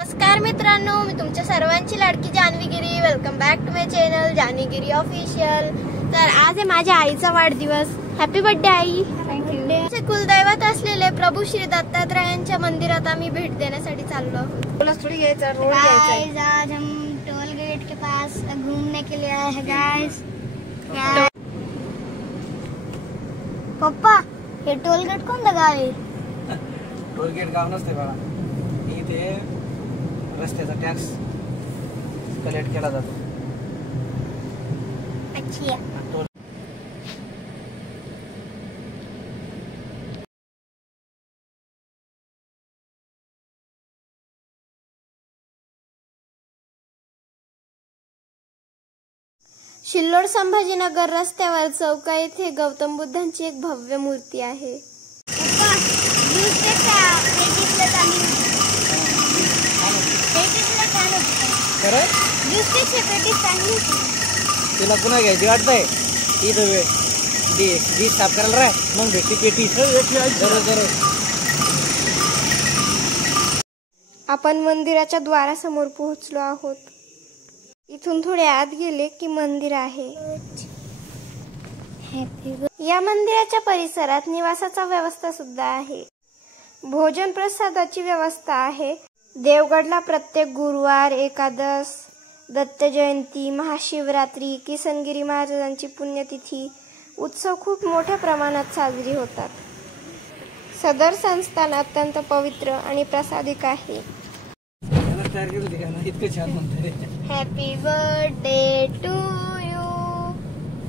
नमस्कार मित्रांनो, मी तुमच्या सर्वांची लाडकी Janhavi Giri. Welcome back to my channel Janhavi Giri official. तर आज आहे माझ्या आईचा वाढदिवस। हॅपी बर्थडे आई। थँक्यू। कुलदैवत असलेले प्रभू श्री दत्तात्रयांच्या मंदिरात आम्ही भेट देण्यासाठी चाललो आहोत। आज हम टोल गेट के पास घूमने के लिए आए हैं गाइस। पप्पा, हे टोल गेट कोणतं गाव आहे? टोल गेट गाव नसते बघा, इथे रस्त्याचा टॅक्स कलेक्ट केला जातो। अच्छा। शिल्लोड संभाजीनगर रस्त्यावर चौका येथे गौतम बुद्धांची एक भव्य मूर्ती आहे। तुला पुन्हा घ्यायची वाटतंय? इथं डिश साफ करायला राह, मग भेटली पेटी। आपण मंदिराच्या द्वारासमोर पोहोचलो आहोत। इथून थोडे आत गेले की मंदिर आहे। या मंदिराच्या परिसरात निवासाचा व्यवस्था सुद्धा आहे। भोजन प्रसादाची व्यवस्था आहे। देवगडला प्रत्येक गुरुवार, एकादश, दत्त जयंती, महाशिवरात्री, किसनगिरी महाराजांची पुण्यतिथी उत्सव खूप मोठ्या प्रमाणात साजरी होतात। सदर संस्थान अत्यंत पवित्र आणि प्रसादिक आहे। Happy birthday to you,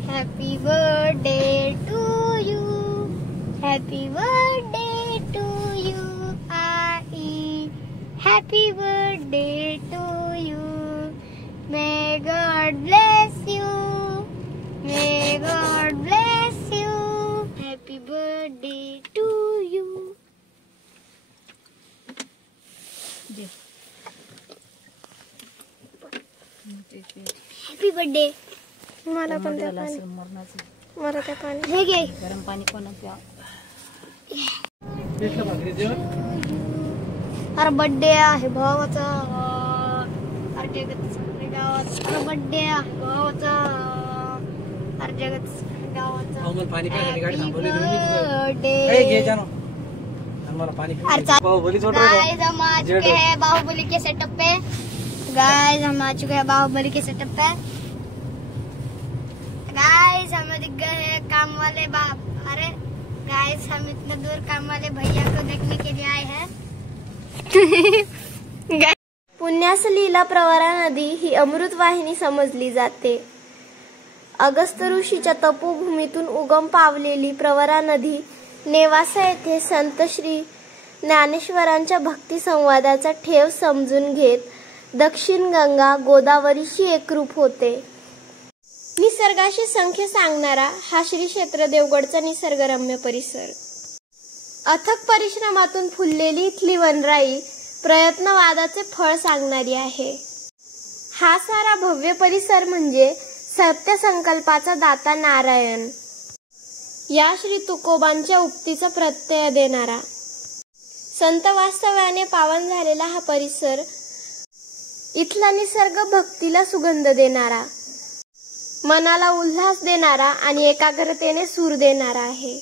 happy birthday to you, happy birthday to you आई, happy birthday to you. May God bless you, may God bless you, happy birthday to you। Happy birthday. मला पण द्या पाणी, मला त्या पाणी हे घे, गरम पाणी कोण प्या। अरे बर्थडे आहे भावाचा, अरे गावाचा बर्थडे आहे भावाचा, अरे गावाचा पाणी प्यायसाठी गाडी थांबवली बाहुबली के सेटअप पे। गाइस हम आ चुके हैं बाहुबली के सेटअप पे। गाइस हम दिख गए हैं काम वाले बाप। अरे गाइस हम इतना दूर काम वाले भैया को देखने के लिए आए हैं। पुण्यास लीला प्रवरा नदी ही अमृत वाहिनी समजली जाते। अगस्त्य ऋषीच्या तपोभूमीतून उगम पावलेली प्रवरा नदी नेवासा येथे संत श्री ज्ञानेश्वरांच्या भक्ती संवादाचा ठेव समजून घेत दक्षिण गंगा गोदावरीशी एकरूप होते। निसर्गाशी संख्य सांगणारा हा श्री क्षेत्र देवगडचा निसर्गरम्य परिसर। अथक परिश्रमातून फुललेली इथली वनराई प्रयत्नवादाचे फळ सांगणारी आहे। हा सारा भव्य परिसर म्हणजे सत्य संकल्पाचा दाता नारायण या श्री तुकोबांच्या उक्तीचा प्रत्यय देणारा। संत वास्तव्याने पावन झालेला हा परिसर इथला निसर्ग भक्तीला सुगंध देणारा, मनाला उल्हास देणारा आणि एकाग्रतेने सूर देणारा आहे।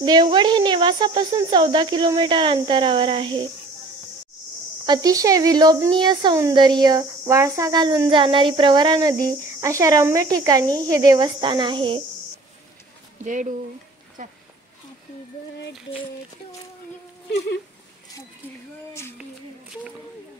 देवगड हे नेवासापासून 14 किलोमीटर अंतरावर आहे। अतिशय विलोभनीय सौंदर्य, वाळसा घालून जाणारी प्रवरा नदी अशा रम्य ठिकाणी हे देवस्थान आहे। जेडू happy birthday to you, happy birthday to you,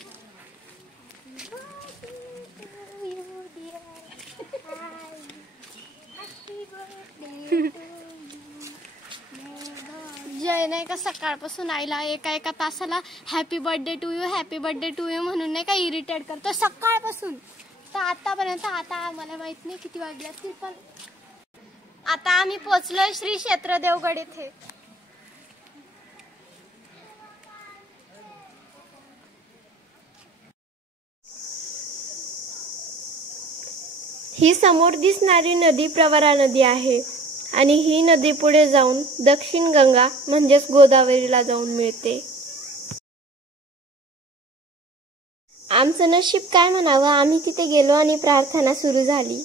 जय नाही का सकाळपासून आईला एका तासाला happy birthday to you, happy birthday to you म्हणून नाही का इरिटेट करतो सकाळपासून। तर आतापर्यंत आता मला माहित नाही किती वाजले असतील, पण आता आम्ही पोहोचलोय श्री क्षेत्र देवगड येथे। ही समोर दिसणारी नदी प्रवरा नदी आहे आणि ही नदी पुढे जाऊन दक्षिण गंगा म्हणजेच गोदावरीला जाऊन मिळते। आमचं नशीब काय म्हणावं, आम्ही तिथे गेलो आणि प्रार्थना सुरू झाली.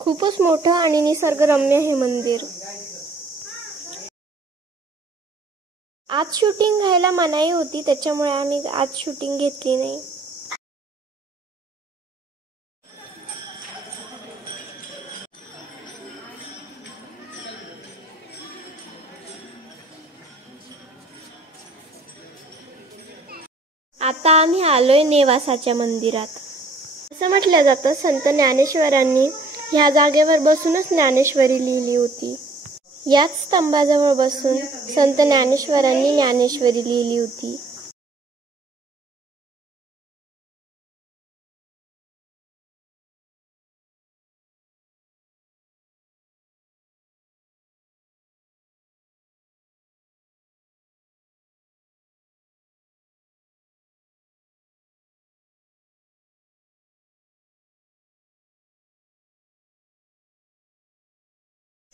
खूपच मोठं आणि निसर्गरम्य हे मंदिर. आज शूटिंग घ्यायला मनाई होती, त्याच्यामुळे आम्ही आज शूटिंग घेतली नाही. आता आम्ही आलोय नेवासाच्या मंदिरात. असं म्हटलं जातं, संत ज्ञानेश्वरांनी ह्या जागेवर बसूनच ज्ञानेश्वरी लिहिली होती. याच स्तंभाजवळ बसून संत ज्ञानेश्वरांनी ज्ञानेश्वरी लिहिली होती.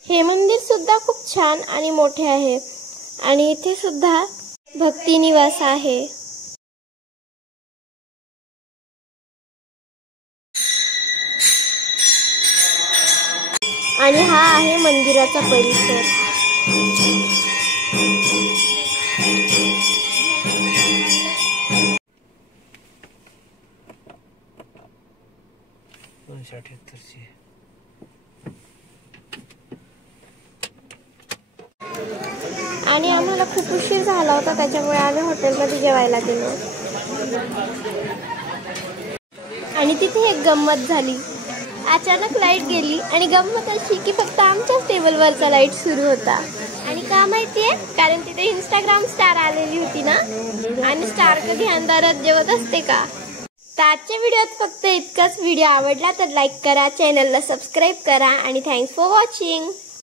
हे मंदिर सुद्धा खूप छान आणि मोठे आहे आणि इथे सुद्धा भक्ती निवास आहे. आणि हा आहे मंदिराचा परिसर. आणि आम्हाला खूप उशीर झाला होता, त्याच्यामुळे आम्ही हॉटेलमध्ये जेवायला गेलो. आणि तिथे एक गंमत झाली. अचानक लाईट गेली आणि गंमत अशी की फक्त आमच्याच टेबलवरचा लाईट सुरू होता. आणि का माहितीये, कारण तिथे इंस्टाग्राम स्टार आलेली होती ना, आणि स्टार कधी अंधारात जेवत असते का. तर आजच्या व्हिडिओत फक्त इतकाच. व्हिडिओ आवडला तर लाईक करा, चॅनलला सबस्क्राईब करा आणि थँक्स फॉर वॉचिंग.